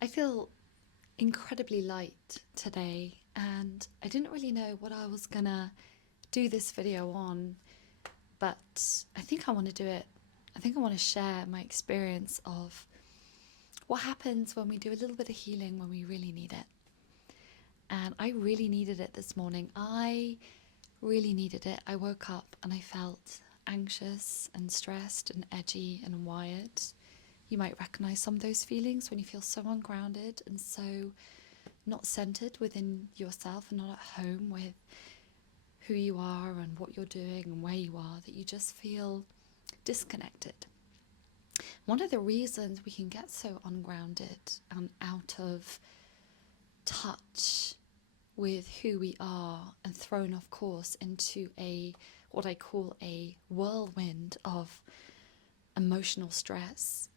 I feel incredibly light today, and I didn't really know what I was gonna do this video on, but I think I want to do it. I think I want to share my experience of what happens when we do a little bit of healing when we really need it. And I really needed it this morning. I really needed it. I woke up and I felt anxious and stressed and edgy and wired. You might recognize some of those feelings when you feel so ungrounded and so not centered within yourself and not at home with who you are and what you're doing and where you are, that you just feel disconnected. One of the reasons we can get so ungrounded and out of touch with who we are and thrown off course into a what I call a whirlwind of emotional stress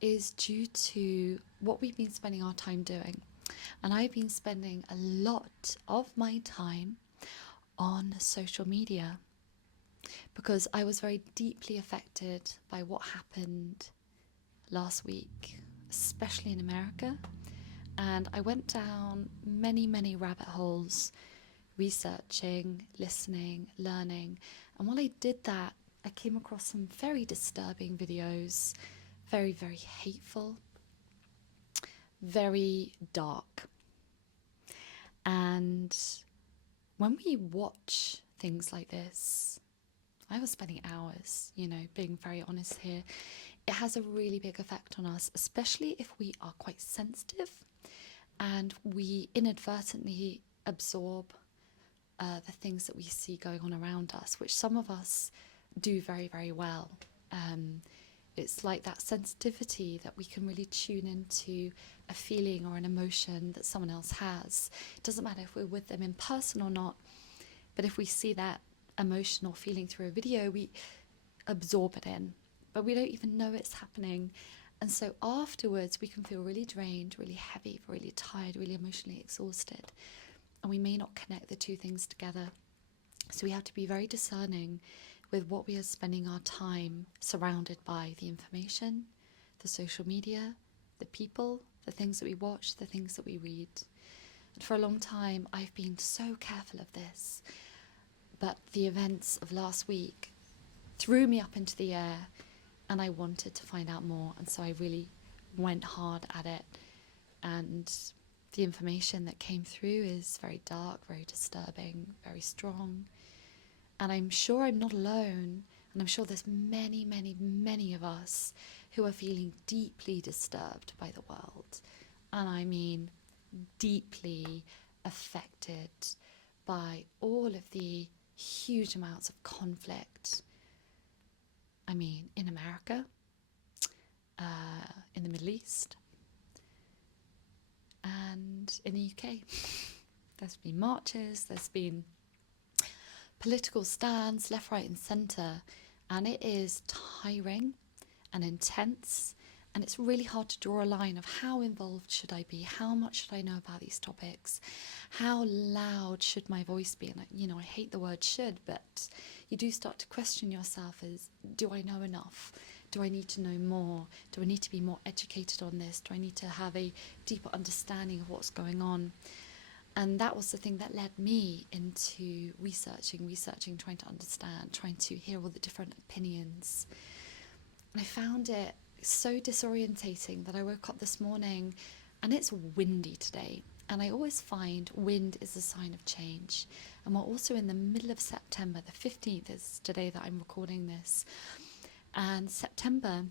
is due to what we've been spending our time doing. And I've been spending a lot of my time on social media because I was very deeply affected by what happened last week, especially in America. And I went down many, many rabbit holes, researching, listening, learning. And while I did that, I came across some very disturbing videos, very, very hateful, very dark. And when we watch things like this, I was spending hours, being very honest here. It has a really big effect on us, especially if we are quite sensitive and we inadvertently absorb the things that we see going on around us, which some of us do very, very well. It's like that sensitivity that we can really tune into a feeling or an emotion that someone else has. It doesn't matter if we're with them in person or not, but if we see that emotion or feeling through a video, we absorb it in, but we don't even know it's happening. And so afterwards, we can feel really drained, really heavy, really tired, really emotionally exhausted. And we may not connect the two things together. So we have to be very discerning with what we are spending our time surrounded by: the information, the social media, the people, the things that we watch, the things that we read. And for a long time, I've been so careful of this. But the events of last week threw me up into the air, and I wanted to find out more. And so I really went hard at it. And the information that came through is very dark, very disturbing, very strong. And I'm sure I'm not alone. And I'm sure there's many, many, many of us who are feeling deeply disturbed by the world. And I mean deeply affected by all of the huge amounts of conflict. I mean, in America, in the Middle East, and in the UK. There's been marches, there's been political stands left, right and centre, and it is tiring and intense, and it's really hard to draw a line of how involved should I be, how much should I know about these topics, how loud should my voice be. And I hate the word should, but you do start to question yourself as, do I know enough? Do I need to know more? Do I need to be more educated on this? Do I need to have a deeper understanding of what's going on? And that was the thing that led me into researching, trying to understand, trying to hear all the different opinions. And I found it so disorientating that I woke up this morning and it's windy today. And I always find wind is a sign of change. And we're also in the middle of September. The 15th is today that I'm recording this. And September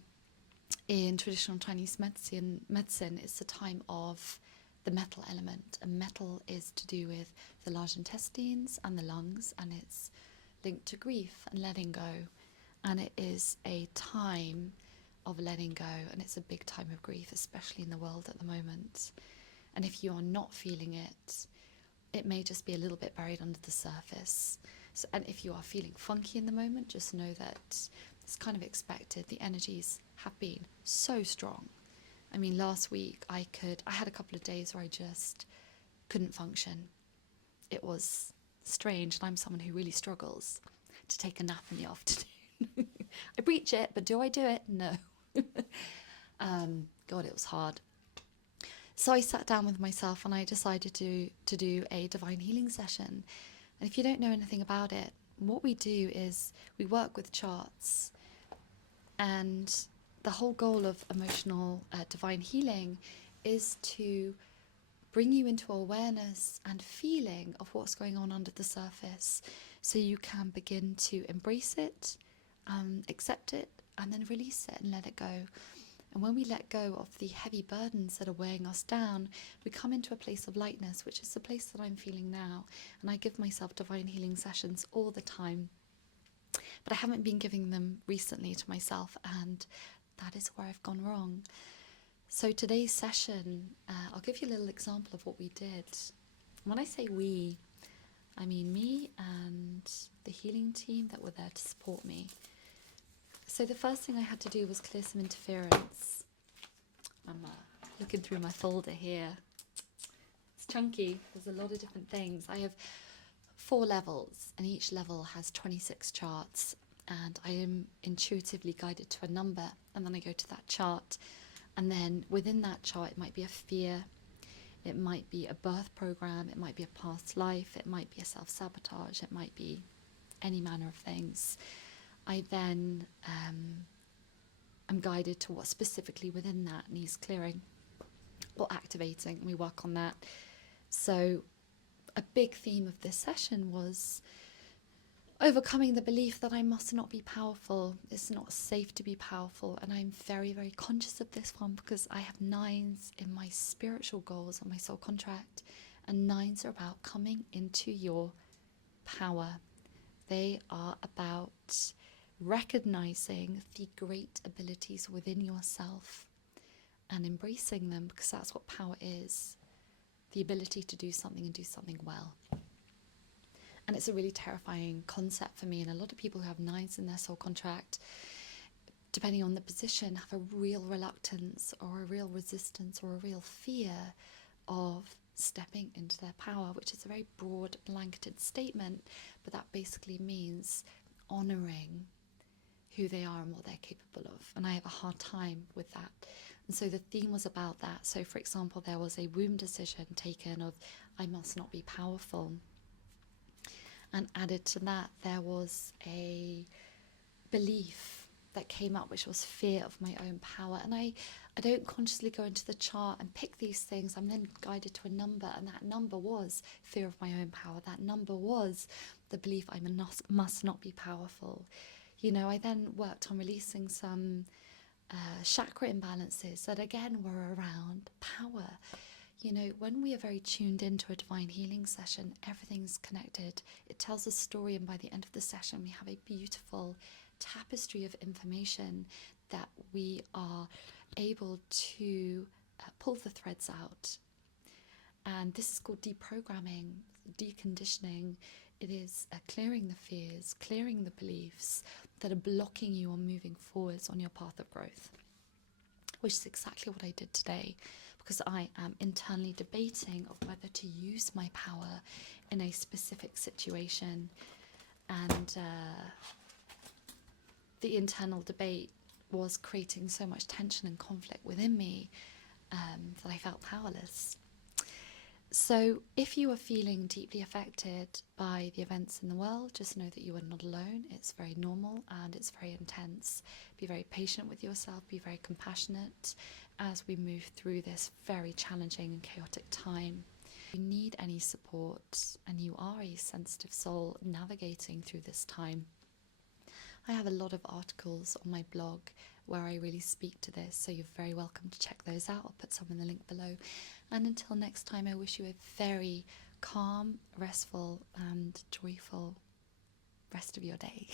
in traditional Chinese medicine is the time of the metal element. And metal is to do with the large intestines and the lungs, and it's linked to grief and letting go. And it is a time of letting go, and it's a big time of grief, especially in the world at the moment. And if you are not feeling it, it may just be a little bit buried under the surface. So, and if you are feeling funky in the moment, just know that it's kind of expected. The energies have been so strong. I mean, last week I had a couple of days where I just couldn't function. It was strange, and I'm someone who really struggles to take a nap in the afternoon. I preach it, but do I do it? No. God, it was hard. So I sat down with myself and I decided to do a divine healing session. And if you don't know anything about it, what we do is we work with charts. And the whole goal of emotional divine healing is to bring you into awareness and feeling of what's going on under the surface so you can begin to embrace it, accept it, and then release it and let it go. And when we let go of the heavy burdens that are weighing us down, we come into a place of lightness, which is the place that I'm feeling now. And I give myself divine healing sessions all the time. But I haven't been giving them recently to myself, and that is where I've gone wrong. So today's session, I'll give you a little example of what we did. When I say we, I mean me and the healing team that were there to support me. So the first thing I had to do was clear some interference. I'm looking through my folder here. It's chunky. There's a lot of different things. I have 4 levels, and each level has 26 charts, and I am intuitively guided to a number, and then I go to that chart, and then within that chart it might be a fear, it might be a birth program, it might be a past life, it might be a self-sabotage, it might be any manner of things. I then am guided to what specifically within that needs clearing or activating, and we work on that. So a big theme of this session was overcoming the belief that I must not be powerful. It's not safe to be powerful, and I'm very, very conscious of this one because I have 9s in my spiritual goals on my soul contract, and 9s are about coming into your power. They are about recognizing the great abilities within yourself and embracing them, because that's what power is, the ability to do something and do something well. And it's a really terrifying concept for me, and a lot of people who have 9s in their soul contract, depending on the position, have a real reluctance or a real resistance or a real fear of stepping into their power, which is a very broad blanketed statement, but that basically means honouring who they are and what they're capable of. And I have a hard time with that. And so the theme was about that. So for example, there was a womb decision taken of I must not be powerful. And added to that, there was a belief that came up, which was fear of my own power. And I don't consciously go into the chart and pick these things. I'm then guided to a number, and that number was fear of my own power. That number was the belief I must not be powerful. You know, I then worked on releasing some chakra imbalances that again were around power. You know, when we are very tuned into a divine healing session, everything's connected. It tells a story, and by the end of the session, we have a beautiful tapestry of information that we are able to pull the threads out. And this is called deprogramming, deconditioning. It is clearing the fears, clearing the beliefs that are blocking you on moving forwards on your path of growth, which is exactly what I did today, because I am internally debating of whether to use my power in a specific situation. And the internal debate was creating so much tension and conflict within me that I felt powerless. So if you are feeling deeply affected by the events in the world, just know that you are not alone. It's very normal and it's very intense. Be very patient with yourself, be very compassionate as we move through this very challenging and chaotic time. If you need any support and you are a sensitive soul navigating through this time, I have a lot of articles on my blog where I really speak to this, so you're very welcome to check those out. I'll put some in the link below. And until next time, I wish you a very calm, restful and joyful rest of your day.